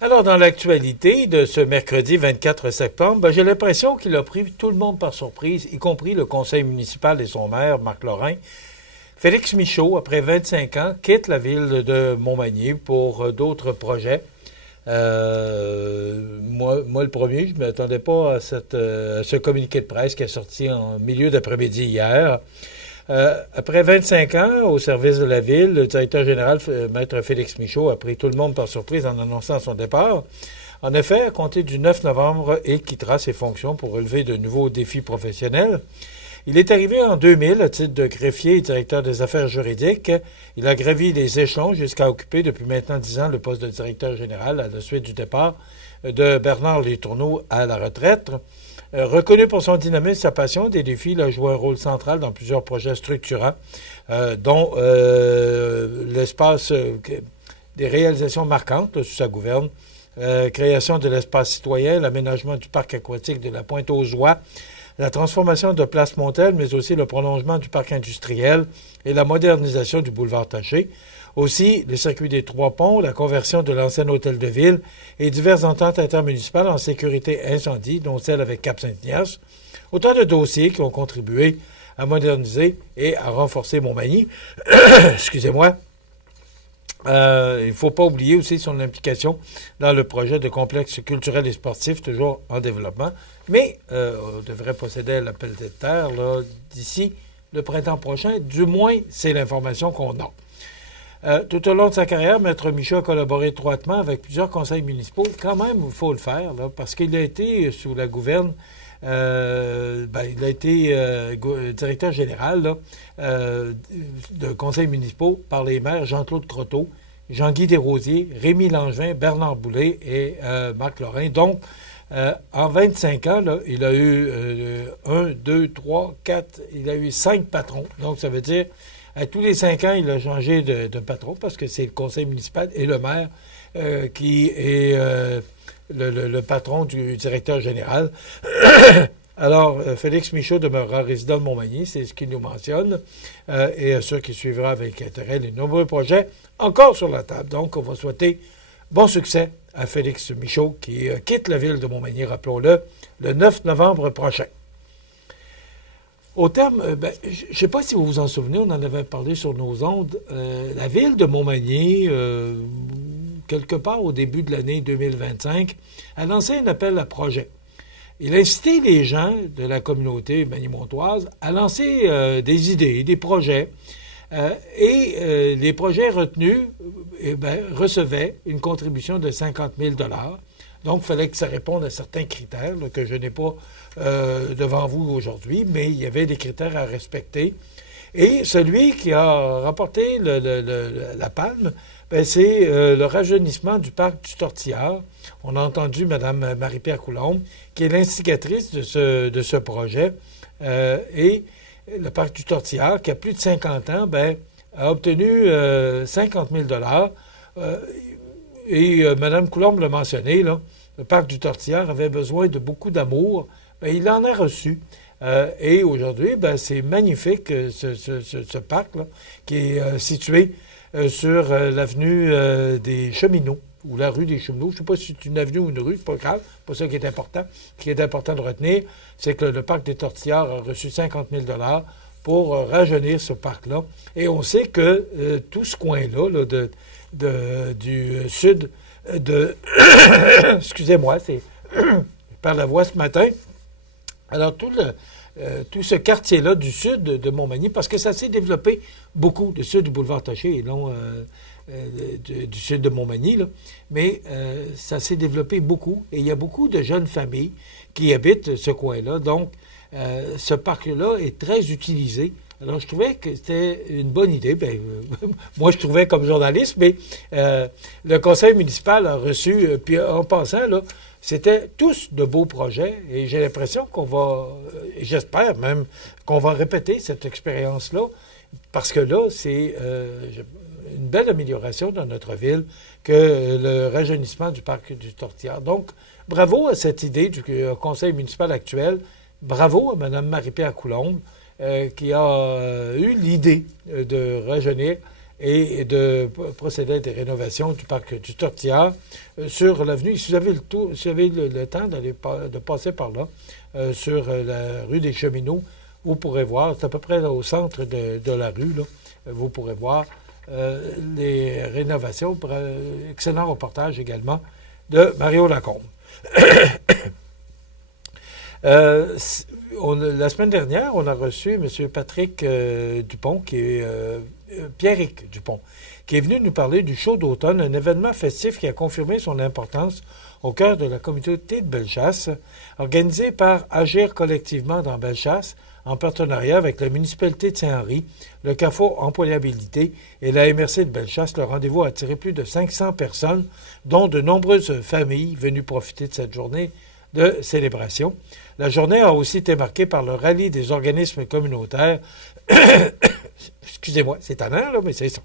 Alors, dans l'actualité de ce mercredi 24 septembre, j'ai l'impression qu'il a pris tout le monde par surprise, y compris le conseil municipal et son maire, Marc Lorrain. Félix Michaud, après 25 ans, quitte la ville de Montmagny pour d'autres projets. Moi, le premier, je ne m'attendais pas à ce communiqué de presse qui est sorti en milieu d'après-midi hier. Après 25 ans au service de la ville, le directeur général, Maître Félix Michaud, a pris tout le monde par surprise en annonçant son départ. En effet, à compter du 9 novembre, il quittera ses fonctions pour relever de nouveaux défis professionnels. Il est arrivé en 2000 à titre de greffier et directeur des affaires juridiques. Il a gravi les échelons jusqu'à occuper depuis maintenant 10 ans le poste de directeur général à la suite du départ de Bernard Letourneau à la retraite. Reconnu pour son dynamisme et sa passion des défis, il a joué un rôle central dans plusieurs projets structurants, dont l'espace des réalisations marquantes sous sa gouverne, création de l'espace citoyen, l'aménagement du parc aquatique de la Pointe-aux-Oies, la transformation de Place Montel, mais aussi le prolongement du parc industriel et la modernisation du boulevard Taché. Aussi, le circuit des Trois-Ponts, la conversion de l'ancien hôtel de ville et diverses ententes intermunicipales en sécurité incendie, dont celle avec Cap-Saint-Ignace. Autant de dossiers qui ont contribué à moderniser et à renforcer Montmagny. Excusez-moi. Il ne faut pas oublier aussi son implication dans le projet de complexe culturel et sportif, toujours en développement. Mais on devrait procéder à l'appel de terre d'ici le printemps prochain. Du moins, c'est l'information qu'on a. Tout au long de sa carrière, Maître Michaud a collaboré étroitement avec plusieurs conseils municipaux. Quand même, il faut le faire, parce qu'il a été sous la gouverne, il a été directeur général de conseils municipaux par les maires Jean-Claude Croteau, Jean-Guy Desrosiers, Rémi Langevin, Bernard Boulay et Marc Lorrain. Donc, en 25 ans, il a eu 1, 2, 3, 4, il a eu 5 patrons. Donc, ça veut dire à tous les 5 ans, il a changé de patron parce que c'est le conseil municipal et le maire qui est le patron du directeur général. Alors, Félix Michaud demeurera résident de Montmagny, c'est ce qu'il nous mentionne, et assure qu'il suivra avec intérêt les nombreux projets encore sur la table. Donc, on va souhaiter bon succès à Félix Michaud qui quitte la ville de Montmagny, rappelons-le, le 9 novembre prochain. Au terme, je ne sais pas si vous vous en souvenez, on en avait parlé sur nos ondes, la ville de Montmagny, quelque part au début de l'année 2025, a lancé un appel à projet. Il a incité les gens de la communauté magny-montoise à lancer des idées, des projets, et les projets retenus recevaient une contribution de 50 000 $. Donc, il fallait que ça réponde à certains critères que je n'ai pas devant vous aujourd'hui, mais il y avait des critères à respecter. Et celui qui a remporté la palme, c'est le rajeunissement du parc du Tortillard. On a entendu Mme Marie-Pierre Coulombe, qui est l'instigatrice de ce projet. Et le parc du Tortillard, qui a plus de 50 ans, a obtenu 50 000 $. Et Mme Coulombe l'a mentionné, là, le parc du Tortillard avait besoin de beaucoup d'amour. Il en a reçu. Et aujourd'hui, c'est magnifique, ce parc-là, qui est situé sur l'avenue des Cheminots, ou la rue des Cheminots. Je ne sais pas si c'est une avenue ou une rue, c'est pas grave, c'est pas ça qui est important. Ce qui est important de retenir, c'est que le parc des Tortillards a reçu 50 000 $ pour rajeunir ce parc-là. Et on sait que tout ce coin-là, du sud de... Excusez-moi, je perds la voix ce matin. Alors, tout ce quartier-là du sud de Montmagny, parce que ça s'est développé beaucoup, le sud du boulevard Taché et non du sud de Montmagny, là, mais ça s'est développé beaucoup et il y a beaucoup de jeunes familles qui habitent ce coin-là. Donc, ce parc-là est très utilisé. Alors, je trouvais que c'était une bonne idée. Moi, je trouvais comme journaliste, mais le conseil municipal a reçu, puis en passant, là, c'était tous de beaux projets et j'ai l'impression qu'on va, j'espère même, qu'on va répéter cette expérience-là parce que là, c'est une belle amélioration dans notre ville que le rajeunissement du parc du Tortillard. Donc, bravo à cette idée du conseil municipal actuel. Bravo à Mme Marie-Pierre Coulombe qui a eu l'idée de rajeunir et de procéder à des rénovations du parc du Tortillard sur l'avenue. Si vous avez le temps de passer par là, sur la rue des Cheminots, vous pourrez voir, c'est à peu près là, au centre de la rue, là, vous pourrez voir les rénovations. Excellent reportage également de Mario Lacombe. La semaine dernière, on a reçu M. Patrick Dupont, qui est Pierrick Dupont, qui est venu nous parler du show d'automne, un événement festif qui a confirmé son importance au cœur de la communauté de Bellechasse, organisé par Agir collectivement dans Bellechasse, en partenariat avec la municipalité de Saint-Henri, le CAFO Employabilité et la MRC de Bellechasse. Le rendez-vous a attiré plus de 500 personnes, dont de nombreuses familles venues profiter de cette journée de célébration. La journée a aussi été marquée par le rallye des organismes communautaires. Excusez-moi, c'est tannant, là, mais c'est ça.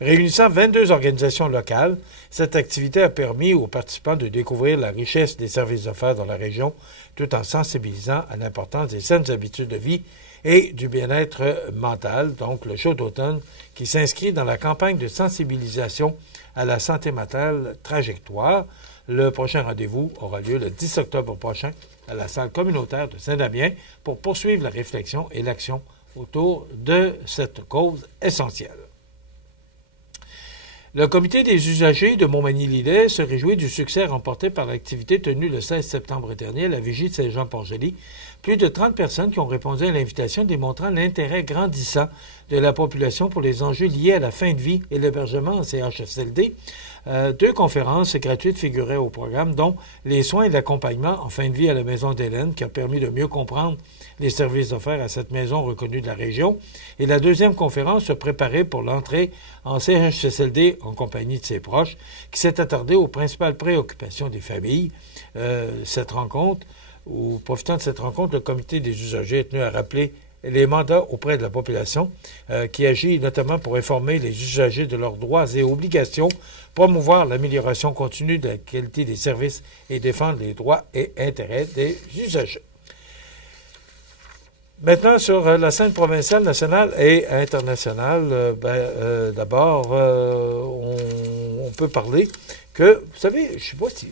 Réunissant 22 organisations locales, cette activité a permis aux participants de découvrir la richesse des services offerts dans la région, tout en sensibilisant à l'importance des saines habitudes de vie et du bien-être mental. Donc, le show d'automne qui s'inscrit dans la campagne de sensibilisation à la santé mentale Trajectoire. Le prochain rendez-vous aura lieu le 10 octobre prochain à la salle communautaire de Saint-Damien pour poursuivre la réflexion et l'action autour de cette cause essentielle. Le comité des usagers de Montmagny-Lillet se réjouit du succès remporté par l'activité tenue le 16 septembre dernier à la vigie de Saint-Jean-Port-Joli. Plus de 30 personnes qui ont répondu à l'invitation démontrant l'intérêt grandissant de la population pour les enjeux liés à la fin de vie et l'hébergement en CHSLD. 2 conférences gratuites figuraient au programme, dont les soins et l'accompagnement en fin de vie à la Maison d'Hélène, qui a permis de mieux comprendre les services offerts à cette maison reconnue de la région. Et la deuxième conférence se préparait pour l'entrée en CHSLD en compagnie de ses proches, qui s'est attardée aux principales préoccupations des familles. Cette rencontre, ou profitant de cette rencontre, le comité des usagers est tenu à rappeler les mandats auprès de la population, qui agit notamment pour informer les usagers de leurs droits et obligations, promouvoir l'amélioration continue de la qualité des services et défendre les droits et intérêts des usagers. Maintenant, sur la scène provinciale, nationale et internationale, d'abord, on peut parler que, vous savez, je ne sais pas si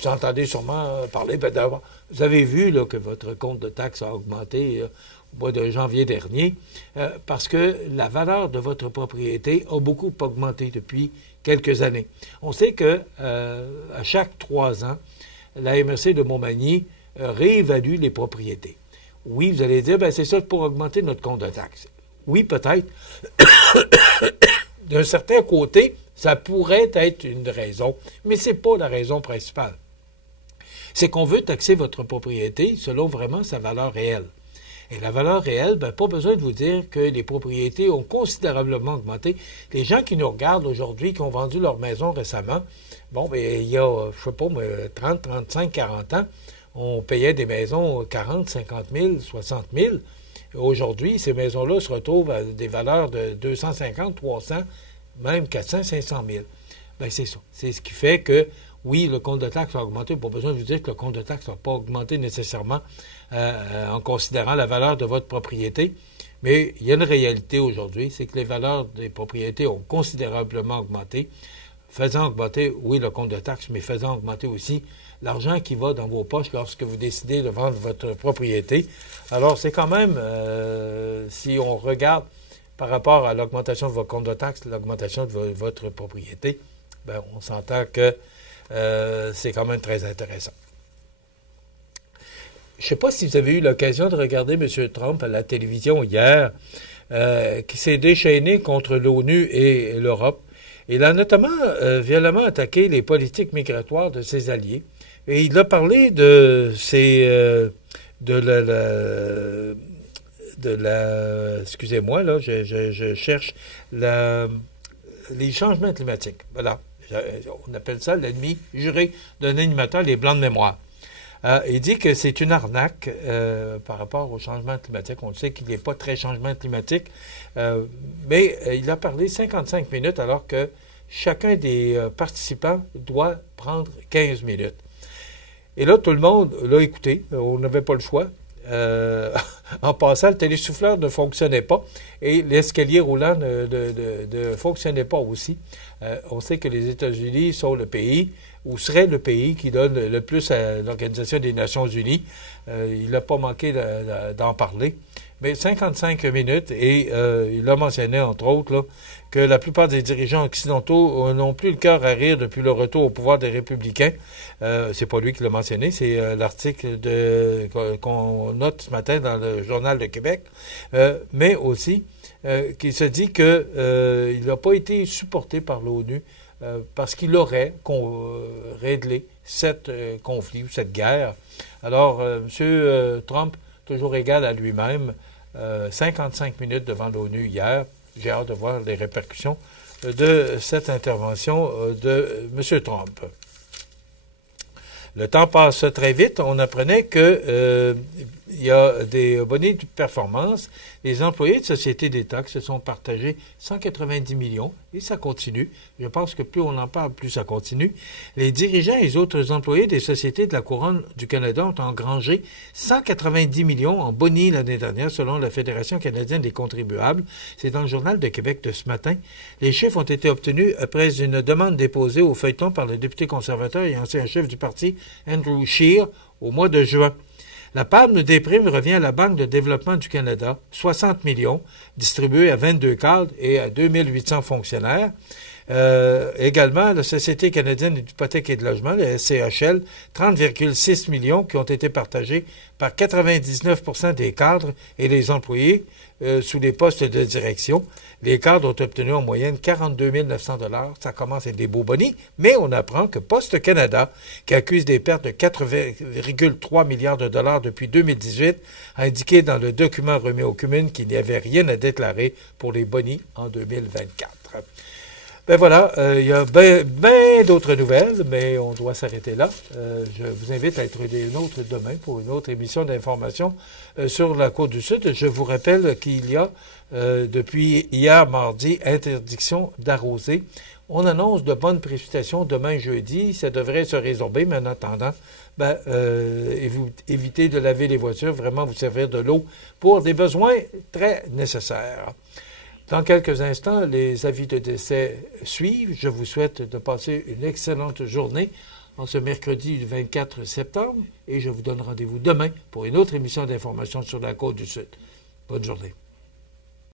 vous entendez sûrement parler, d'abord, vous avez vu là, que votre compte de taxe a augmenté au mois de janvier dernier, parce que la valeur de votre propriété a beaucoup augmenté depuis quelques années. On sait que à chaque 3 ans, la MRC de Montmagny réévalue les propriétés. Oui, vous allez dire, c'est ça pour augmenter notre compte de taxe. Oui, peut-être. D'un certain côté, ça pourrait être une raison, mais ce n'est pas la raison principale. C'est qu'on veut taxer votre propriété selon vraiment sa valeur réelle. Et la valeur réelle, pas besoin de vous dire que les propriétés ont considérablement augmenté. Les gens qui nous regardent aujourd'hui, qui ont vendu leur maison récemment, il y a, je sais pas, 30, 35, 40 ans, on payait des maisons 40, 50 000, 60 000. Aujourd'hui, ces maisons-là se retrouvent à des valeurs de 250, 300, même 400, 500 000. C'est ça. C'est ce qui fait que, oui, le compte de taxe a augmenté. Pas besoin de vous dire que le compte de taxe n'a pas augmenté nécessairement en considérant la valeur de votre propriété. Mais il y a une réalité aujourd'hui, c'est que les valeurs des propriétés ont considérablement augmenté, faisant augmenter, oui, le compte de taxe, mais faisant augmenter aussi l'argent qui va dans vos poches lorsque vous décidez de vendre votre propriété. Alors, c'est quand même, si on regarde par rapport à l'augmentation de votre compte de taxe, l'augmentation de votre propriété, on s'entend que c'est quand même très intéressant. Je ne sais pas si vous avez eu l'occasion de regarder M. Trump à la télévision hier, qui s'est déchaîné contre l'ONU et l'Europe. Il a notamment violemment attaqué les politiques migratoires de ses alliés. Et il a parlé de excusez-moi, là, je cherche les changements climatiques. Voilà. On appelle ça l'ennemi juré d'un animateur, les blancs de mémoire. Il dit que c'est une arnaque par rapport au changement climatique. On sait qu'il n'est pas très changement climatique, mais il a parlé 55 minutes alors que chacun des participants doit prendre 15 minutes. Et là, tout le monde l'a écouté. On n'avait pas le choix. en passant, le télésouffleur ne fonctionnait pas et l'escalier roulant ne fonctionnait pas aussi. On sait que les États-Unis sont le pays, ou serait le pays qui donne le plus à l'Organisation des Nations Unies. Il n'a pas manqué d'en parler. Mais 55 minutes, et il a mentionné, entre autres, là, que la plupart des dirigeants occidentaux n'ont plus le cœur à rire depuis le retour au pouvoir des républicains. C'est pas lui qui l'a mentionné, c'est l'article qu'on note ce matin dans le Journal de Québec, mais aussi qui se dit qu'il n'a pas été supporté par l'ONU parce qu'il aurait réglé cette conflit ou cette guerre. Alors, M. Trump, toujours égal à lui-même, 55 minutes devant l'ONU hier. J'ai hâte de voir les répercussions de cette intervention de M. Trump. Le temps passe très vite. On apprenait que il y a des bonus de performance. Les employés de Société d'État se sont partagés 190 millions et ça continue. Je pense que plus on en parle, plus ça continue. Les dirigeants et les autres employés des sociétés de la Couronne du Canada ont engrangé 190 millions en bonus l'année dernière selon la Fédération canadienne des contribuables. C'est dans le Journal de Québec de ce matin. Les chiffres ont été obtenus après une demande déposée au feuilleton par le député conservateur et ancien chef du parti Andrew Scheer au mois de juin. La palme des primes revient à la Banque de développement du Canada, 60 millions, distribués à 22 cadres et à 2800 fonctionnaires. Également, la Société canadienne d'hypothèques et de logement, la SCHL, 30,6 millions qui ont été partagés par 99 des cadres et les employés sous les postes de direction. Les cadres ont obtenu en moyenne 42 900 $. Ça commence avec des beaux bonis, mais on apprend que Poste Canada, qui accuse des pertes de 4,3 milliards de dollars depuis 2018, a indiqué dans le document remis aux communes qu'il n'y avait rien à déclarer pour les bonis en 2024. Ben voilà, il y a bien d'autres nouvelles, mais on doit s'arrêter là. Je vous invite à être des nôtres demain pour une autre émission d'information sur la Côte-du-Sud. Je vous rappelle qu'il y a, depuis hier mardi, interdiction d'arroser. On annonce de bonnes précipitations demain jeudi. Ça devrait se résorber, mais en attendant, évitez de laver les voitures, vraiment vous servir de l'eau pour des besoins très nécessaires. Dans quelques instants, les avis de décès suivent. Je vous souhaite de passer une excellente journée en ce mercredi du 24 septembre et je vous donne rendez-vous demain pour une autre émission d'information sur la Côte-du-Sud. Bonne journée.